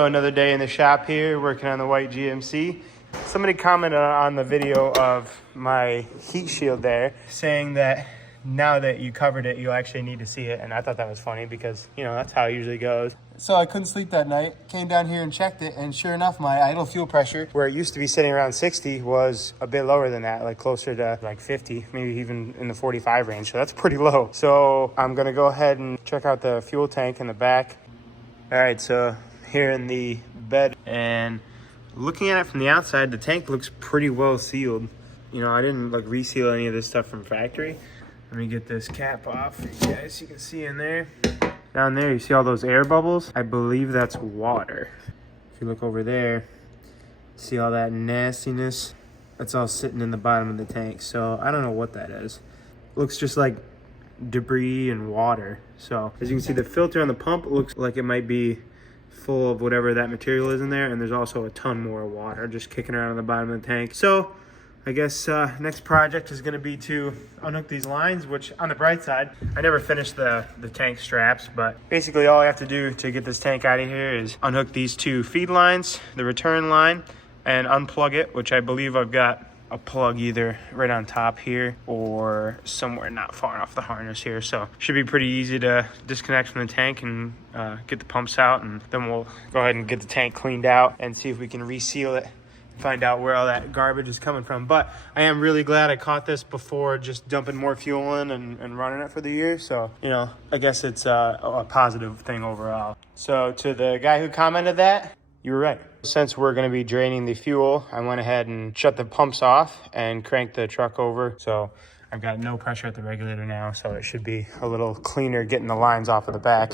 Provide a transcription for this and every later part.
So another day in the shop here, working on the white GMC. Somebody commented on the video of my heat shield there, saying that now that you covered it, you actually need to see it. And I thought that was funny because, you know, that's how it usually goes. So I couldn't sleep that night, came down here and checked it, and sure enough, my idle fuel pressure, where it used to be sitting around 60, was a bit lower than that, like closer to like 50, maybe even in the 45 range. So that's pretty low. So I'm gonna go ahead and check out the fuel tank in the back. All right, so here in the bed, and looking at it from the outside, the tank looks pretty well sealed. You know, I didn't like reseal any of this stuff from factory. Let me get this cap off for you guys. You can see in there. Down there, you see all those air bubbles? I believe that's water. If you look over there, see all that nastiness? That's all sitting in the bottom of the tank. So I don't know what that is. Looks just like debris and water. So as you can see, the filter on the pump looks like it might be full of whatever that material is in there. And there's also a ton more water just kicking around on the bottom of the tank. So I guess next project is going to be to unhook these lines, which on the bright side, I never finished the tank straps, but basically all I have to do to get this tank out of here is unhook these two feed lines, the return line, and unplug it, which I believe I've got a plug either right on top here or somewhere not far off the harness here. So should be pretty easy to disconnect from the tank and get the pumps out, and then we'll go ahead and get the tank cleaned out and see if we can reseal it, find out where all that garbage is coming from. But I am really glad I caught this before just dumping more fuel in and running it for the year. So, you know, I guess it's a positive thing overall. So to the guy who commented that, you were right. Since we're going to be draining the fuel, I went ahead and shut the pumps off and cranked the truck over. So I've got no pressure at the regulator now, so it should be a little cleaner getting the lines off of the back.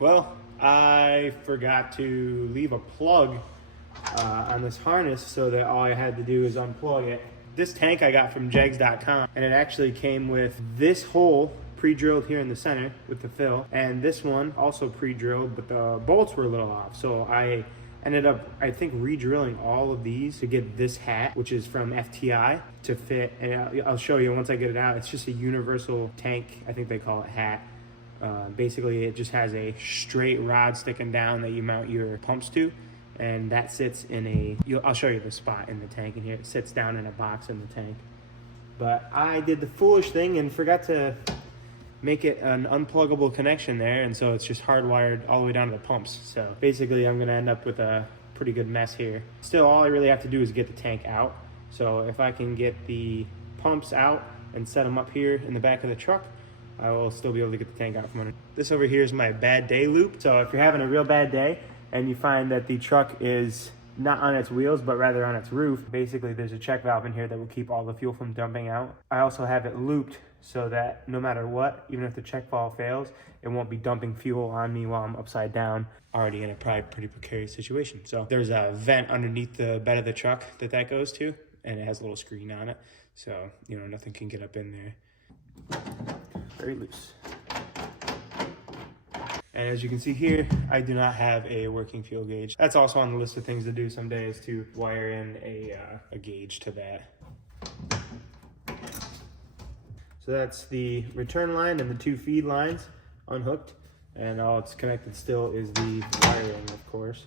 Well, I forgot to leave a plug on this harness, so that all I had to do is unplug it. This tank I got from jegs.com, and it actually came with this hole pre-drilled here in the center with the fill, and this one also pre-drilled, but the bolts were a little off. So I ended up, I think, re-drilling all of these to get this hat, which is from FTI, to fit. And I'll show you once I get it out. It's just a universal tank, I think they call it, hat. Basically, it just has a straight rod sticking down that you mount your pumps to, and that sits in a, I'll show you the spot in the tank in here. It sits down in a box in the tank. But I did the foolish thing and forgot to make it an unpluggable connection there, and so it's just hardwired all the way down to the pumps. So basically, I'm going to end up with a pretty good mess here. Still, all I really have to do is get the tank out. So if I can get the pumps out and set them up here in the back of the truck, I will still be able to get the tank out from under. This over here is my bad day loop. So if you're having a real bad day and you find that the truck is not on its wheels, but rather on its roof, basically there's a check valve in here that will keep all the fuel from dumping out. I also have it looped so that no matter what, even if the check valve fails, it won't be dumping fuel on me while I'm upside down, already in a probably pretty precarious situation. So there's a vent underneath the bed of the truck that goes to, and it has a little screen on it. So, you know, nothing can get up in there. Very loose. And as you can see here, I do not have a working fuel gauge. That's also on the list of things to do someday, is to wire in a gauge to that. So that's the return line and the two feed lines unhooked, and all it's connected still is the wiring, of course.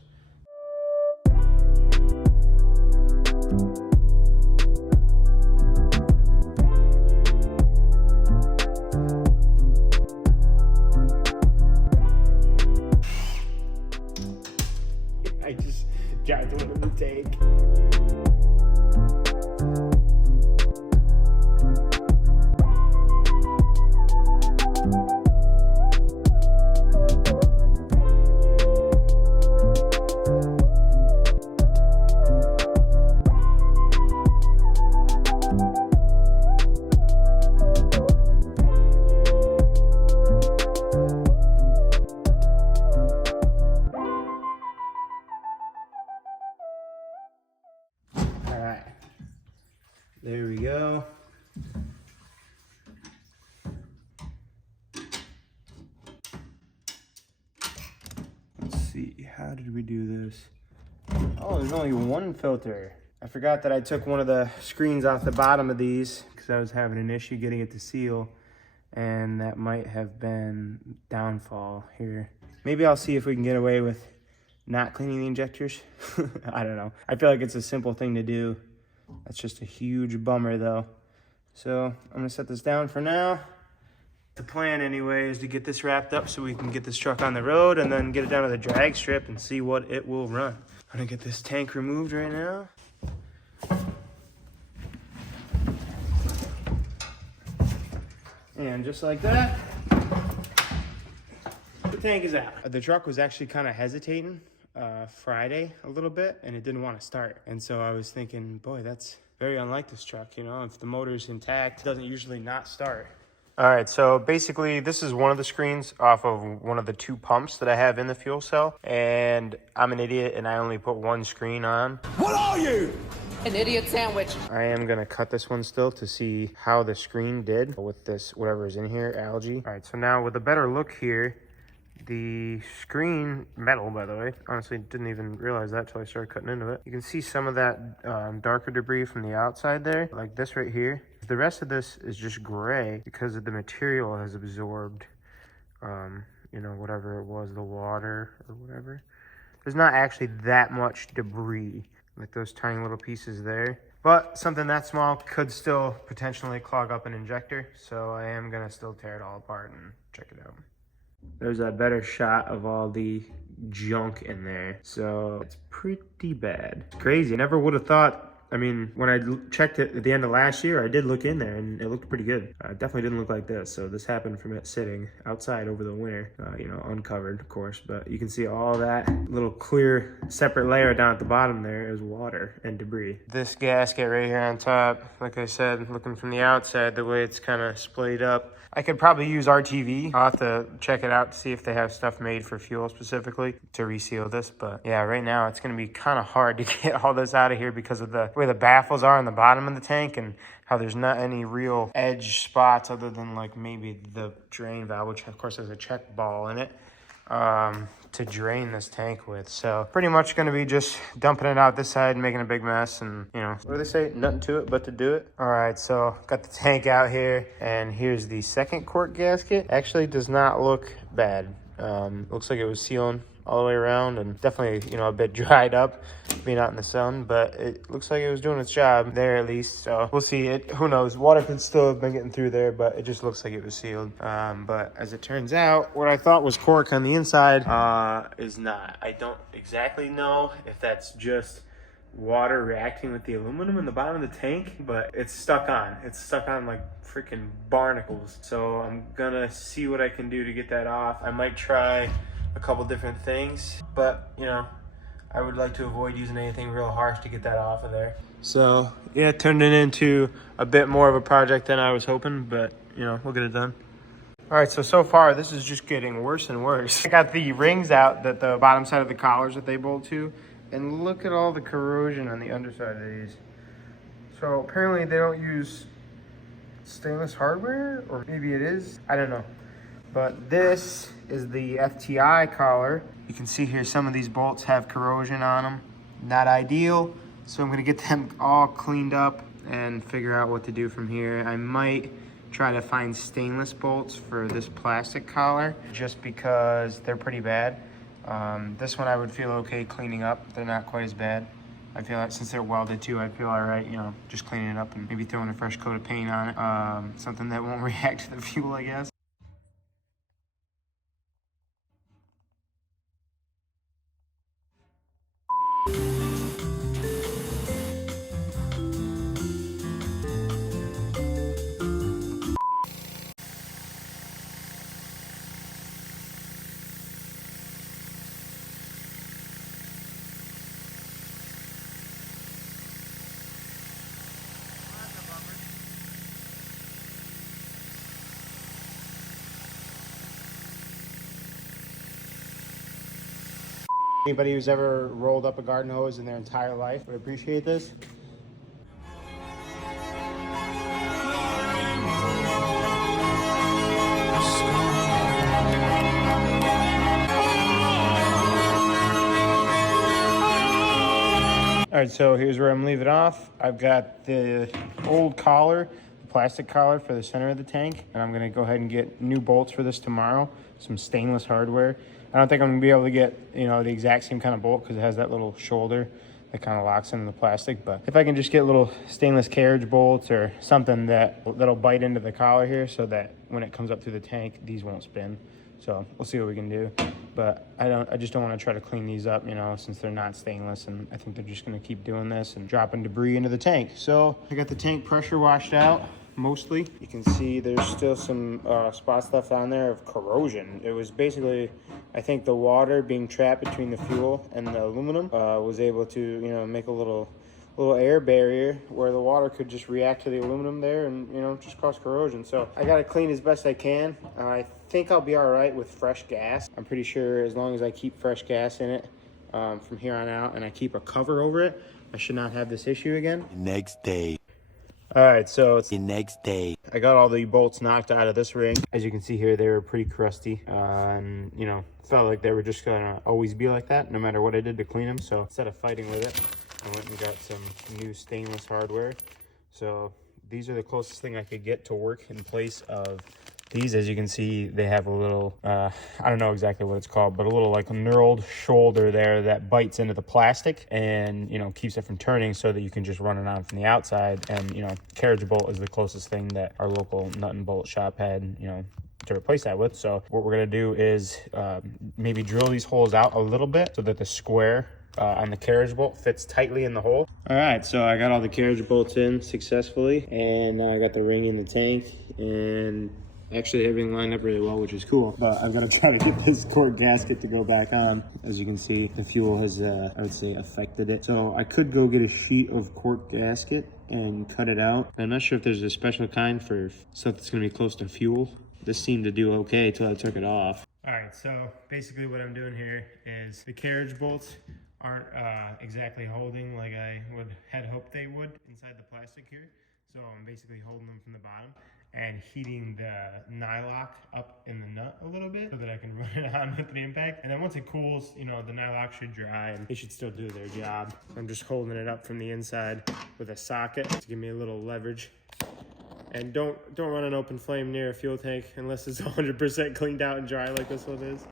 I just jacked one of the tank. see, how did we do this? Oh, there's only one filter. I forgot that I took one of the screens off the bottom of these because I was having an issue getting it to seal, and that might have been downfall here. Maybe I'll see if we can get away with not cleaning the injectors. I don't know. I feel like it's a simple thing to do. That's just a huge bummer though. So I'm gonna set this down for now. The plan anyway is to get this wrapped up so we can get this truck on the road and then get it down to the drag strip and see what it will run. I'm gonna get this tank removed right now. And just like that, the tank is out. The truck was actually kind of hesitating Friday a little bit, and it didn't want to start. And so I was thinking, boy, that's very unlike this truck. You know, if the motor's intact, it doesn't usually not start. All right, so basically this is one of the screens off of one of the two pumps that I have in the fuel cell, and I'm an idiot and I only put one screen on. What are you? An idiot sandwich. I am gonna cut this one still to see how the screen did with this, whatever is in here, algae. All right, so now with a better look here, the screen, metal by the way, honestly didn't even realize that till I started cutting into it. You can see some of that darker debris from the outside there, like this right here. The rest of this is just gray because of the material has absorbed, you know, whatever it was, the water or whatever. There's not actually that much debris, like those tiny little pieces there. But something that small could still potentially clog up an injector. So I am gonna still tear it all apart and check it out. There's a better shot of all the junk in there. So it's pretty bad. It's crazy. I never would have thought. I mean, when I checked it at the end of last year, I did look in there and it looked pretty good. It definitely didn't look like this. So this happened from it sitting outside over the winter, you know, uncovered, of course. But you can see all that little clear separate layer down at the bottom there is water and debris. This gasket right here on top, like I said, looking from the outside, the way it's kind of splayed up, I could probably use RTV. I'll have to check it out to see if they have stuff made for fuel specifically to reseal this. But yeah, right now it's going to be kind of hard to get all this out of here because of the way the baffles are on the bottom of the tank and how there's not any real edge spots other than like maybe the drain valve, which of course has a check ball in it, to drain this tank with. So pretty much going to be just dumping it out this side and making a big mess, and you know, what do they say? Nothing to it but to do it. All right, so got the tank out here, and here's the second quart gasket. Actually does not look bad. Looks like it was sealing all the way around and definitely, you know, a bit dried up being out in the sun, but it looks like it was doing its job there at least. So we'll see. It, who knows, water could still have been getting through there, but it just looks like it was sealed. But as it turns out, what I thought was cork on the inside is not. I don't exactly know if that's just water reacting with the aluminum in the bottom of the tank, but it's stuck on. It's stuck on like freaking barnacles. So I'm gonna see what I can do to get that off. I might try a couple different things, but you know, I would like to avoid using anything real harsh to get that off of there. So yeah, it turned it into a bit more of a project than I was hoping, but you know, we'll get it done. All right, so far this is just getting worse and worse. I got the rings out that the bottom side of the collars that they bolt to, and look at all the corrosion on the underside of these. So apparently they don't use stainless hardware, or maybe it is, I don't know. But this is the FTI collar. You can see here some of these bolts have corrosion on them. Not ideal, so I'm gonna get them all cleaned up and figure out what to do from here. I might try to find stainless bolts for this plastic collar just because they're pretty bad. This one I would feel okay cleaning up. They're not quite as bad. I feel like since they're welded too, I'd feel all right, you know, just cleaning it up and maybe throwing a fresh coat of paint on it. Something that won't react to the fuel, I guess. Anybody who's ever rolled up a garden hose in their entire life would appreciate this. All right, so here's where I'm leaving off. I've got the old collar, the plastic collar for the center of the tank, and I'm gonna go ahead and get new bolts for this tomorrow, some stainless hardware. I don't think I'm gonna be able to get, you know, the exact same kind of bolt because it has that little shoulder that kind of locks into the plastic, but if I can just get little stainless carriage bolts or something that'll bite into the collar here so that when it comes up through the tank, these won't spin. So we'll see what we can do, but I just don't want to try to clean these up, you know, since they're not stainless, and I think they're just going to keep doing this and dropping debris into the tank. So I got the tank pressure washed out mostly. You can see there's still some spots left on there of corrosion. It was basically, I think the water being trapped between the fuel and the aluminum was able to, you know, make a little air barrier where the water could just react to the aluminum there and, you know, just cause corrosion. So I got to clean as best I can. I think I'll be all right with fresh gas. I'm pretty sure as long as I keep fresh gas in it from here on out and I keep a cover over it, I should not have this issue again. Next day. All right, so it's The next day. I got all the bolts knocked out of this ring. As you can see here, they were pretty crusty and, you know, felt like they were just gonna always be like that no matter what I did to clean them. So instead of fighting with it, I went and got some new stainless hardware. So these are the closest thing I could get to work in place of these. As you can see, they have a little, I don't know exactly what it's called, but a little like a knurled shoulder there that bites into the plastic and, you know, keeps it from turning so that you can just run it on from the outside. And, you know, carriage bolt is the closest thing that our local nut and bolt shop had, you know, to replace that with. So what we're gonna do is maybe drill these holes out a little bit so that the square on the carriage bolt fits tightly in the hole. All right, so I got all the carriage bolts in successfully, and I got the ring in the tank, and actually everything lined up really well, which is cool. But I've got to try to get this cord gasket to go back on. As you can see, the fuel has, I would say, affected it. So I could go get a sheet of cord gasket and cut it out. I'm not sure if there's a special kind for stuff that's gonna be close to fuel. This seemed to do okay till I took it off. All right, so basically what I'm doing here is the carriage bolts aren't exactly holding like I had hoped they would inside the plastic here. So I'm basically holding them from the bottom and heating the nylock up in the nut a little bit so that I can run it on with the impact. And then once it cools, you know, the nylock should dry and they should still do their job. I'm just holding it up from the inside with a socket to give me a little leverage. And don't run an open flame near a fuel tank unless it's 100% cleaned out and dry like this one is.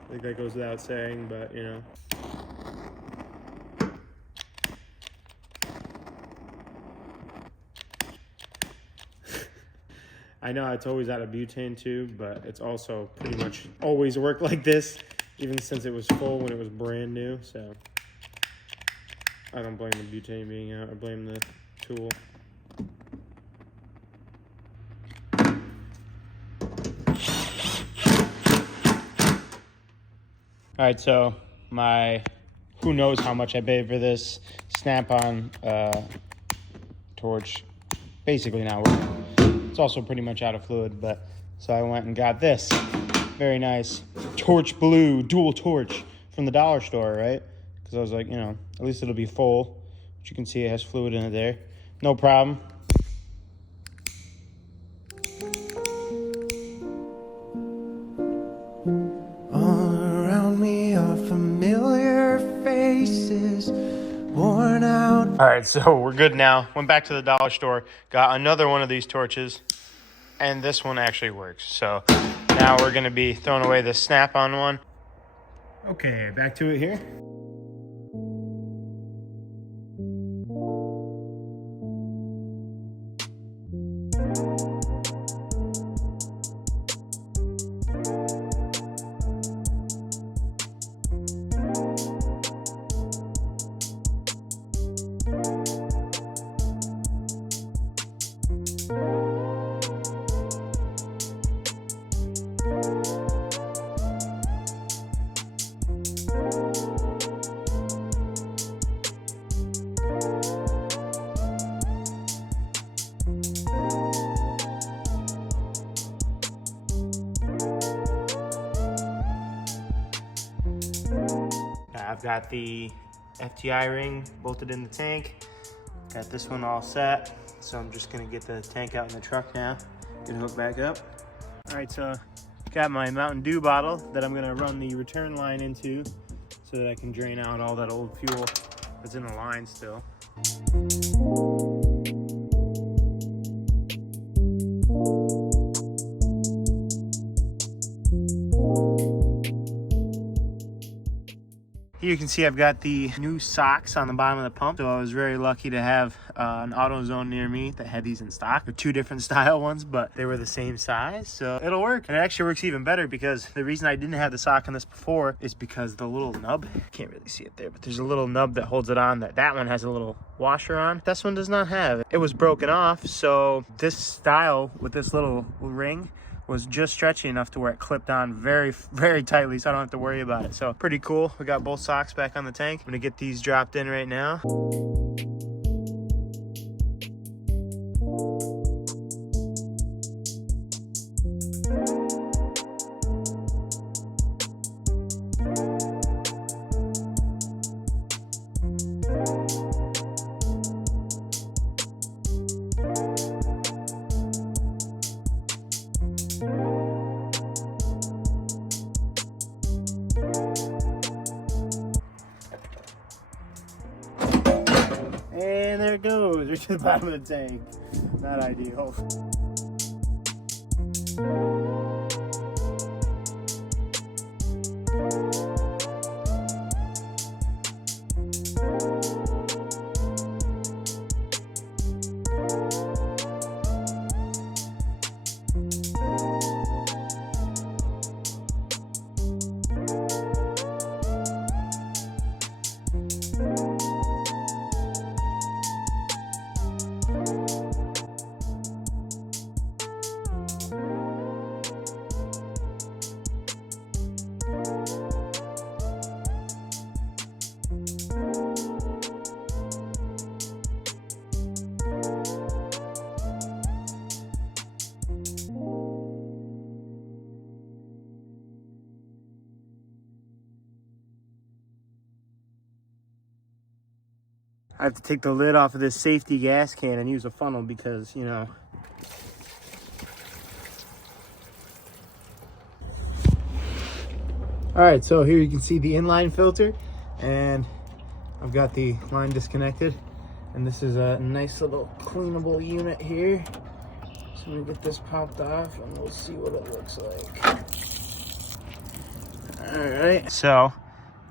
I think that goes without saying, but you know. I know it's always out of butane too, but it's also pretty much always worked like this, even since it was full when it was brand new, so. I don't blame the butane being out, I blame the tool. All right, so who knows how much I paid for this snap-on torch, basically not working. It's also pretty much out of fluid, but so I went and got this very nice torch blue dual torch from the dollar store, right? Because I was like, you know, at least it'll be full. But you can see it has fluid in it there. No problem. All around me are familiar faces, worn out. All right, so we're good now. Went back to the dollar store, got another one of these torches, and this one actually works. So now we're gonna be throwing away the snap-on one. Okay, back to it here. I've got the FTI ring bolted in the tank. Got this one all set. So I'm just gonna get the tank out in the truck now, get it hooked back up. All right, so Got my Mountain Dew bottle that I'm gonna run the return line into so that I can drain out all that old fuel that's in the line still. Here you can see I've got the new socks on the bottom of the pump. So I was very lucky to have an AutoZone near me that had these in stock. They're two different style ones, but they were the same size. So it'll work. And it actually works even better because the reason I didn't have the sock on this before is because the little nub, can't really see it there, but there's a little nub that holds it on. That one has a little washer on. This one does not have. It was broken off. So this style with this little ring was just stretchy enough to where it clipped on very, very tightly, so I don't have to worry about it. So pretty cool. We got both socks back on the tank. I'm gonna get these dropped in right now. And there it goes, right to the bottom of the tank. Not ideal. I have to take the lid off of this safety gas can and use a funnel because, you know. All right, so here you can see the inline filter, and I've got the line disconnected, and this is a nice little cleanable unit here. So I'm gonna get this popped off and we'll see what it looks like. All right, so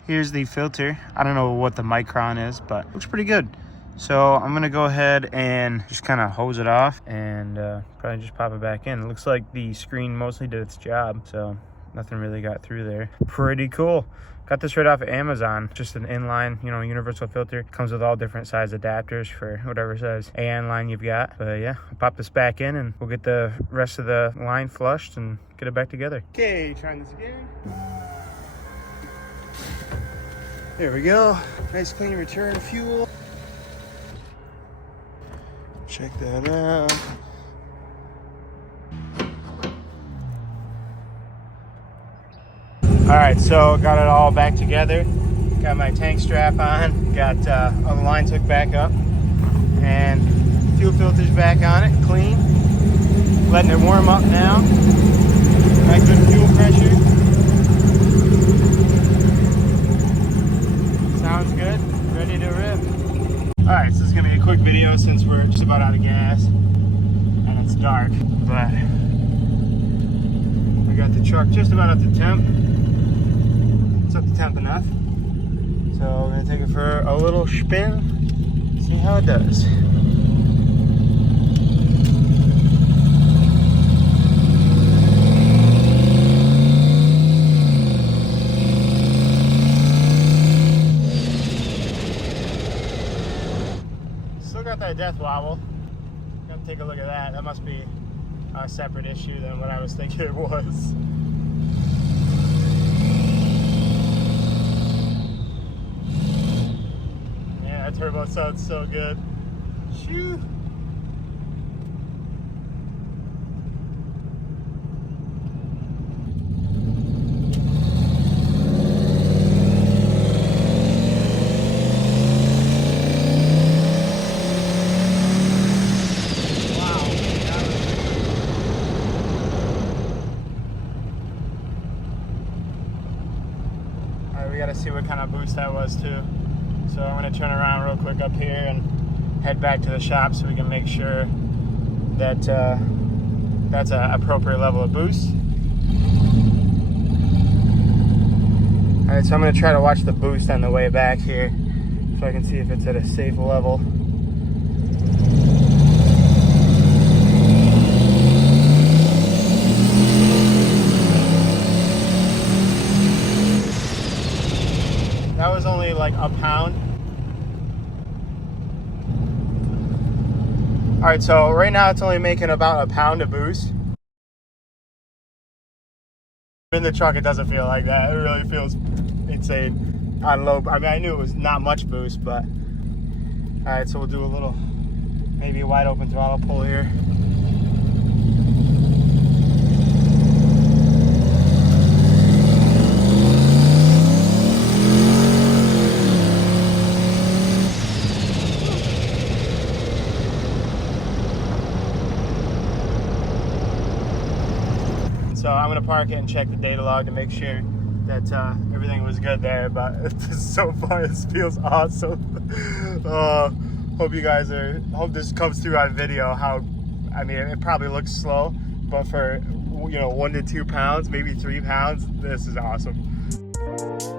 here's the filter. I don't know what the micron is, but it looks pretty good. So I'm gonna go ahead and just kind of hose it off and probably just pop it back in. It looks like the screen mostly did its job, so nothing really got through there. Pretty cool. Got this right off of Amazon. Just an inline, you know, universal filter. Comes with all different size adapters for whatever size AN line you've got. But yeah, I'll pop this back in and we'll get the rest of the line flushed and get it back together. Okay, trying this again. There we go. Nice clean return fuel. Check that out. All right, so got it all back together. Got my tank strap on. Got all the lines hooked back up. And fuel filter's back on it, clean. Letting it warm up now. Got good fuel pressure. Sounds good, ready to rip. All right, so this is gonna be a quick video since we're just about out of gas and it's dark, but I got the truck just about up to temp. It's up to temp enough. So we're gonna take it for a little spin, see how it does. Got that death wobble. Gotta take a look at that. That must be a separate issue than what I was thinking it was. Yeah, that turbo sounds so good. Shoo! guys see what kind of boost that was too. So I'm gonna turn around real quick up here and head back to the shop so we can make sure that that's an appropriate level of boost. All right, so I'm gonna try to watch the boost on the way back here so I can see if it's at a safe level. That was only like a pound. All right, so right now it's only making about a pound of boost. In the truck, it doesn't feel like that. It really feels insane on low. I mean, I knew it was not much boost, but all right, so we'll do a little, maybe a wide open throttle pull here. So I'm gonna park it and check the data log to make sure that everything was good there. But so far, this feels awesome. Hope you guys hope this comes through on video. How, I mean, it probably looks slow, but for 1 to 2 pounds, maybe 3 pounds, this is awesome.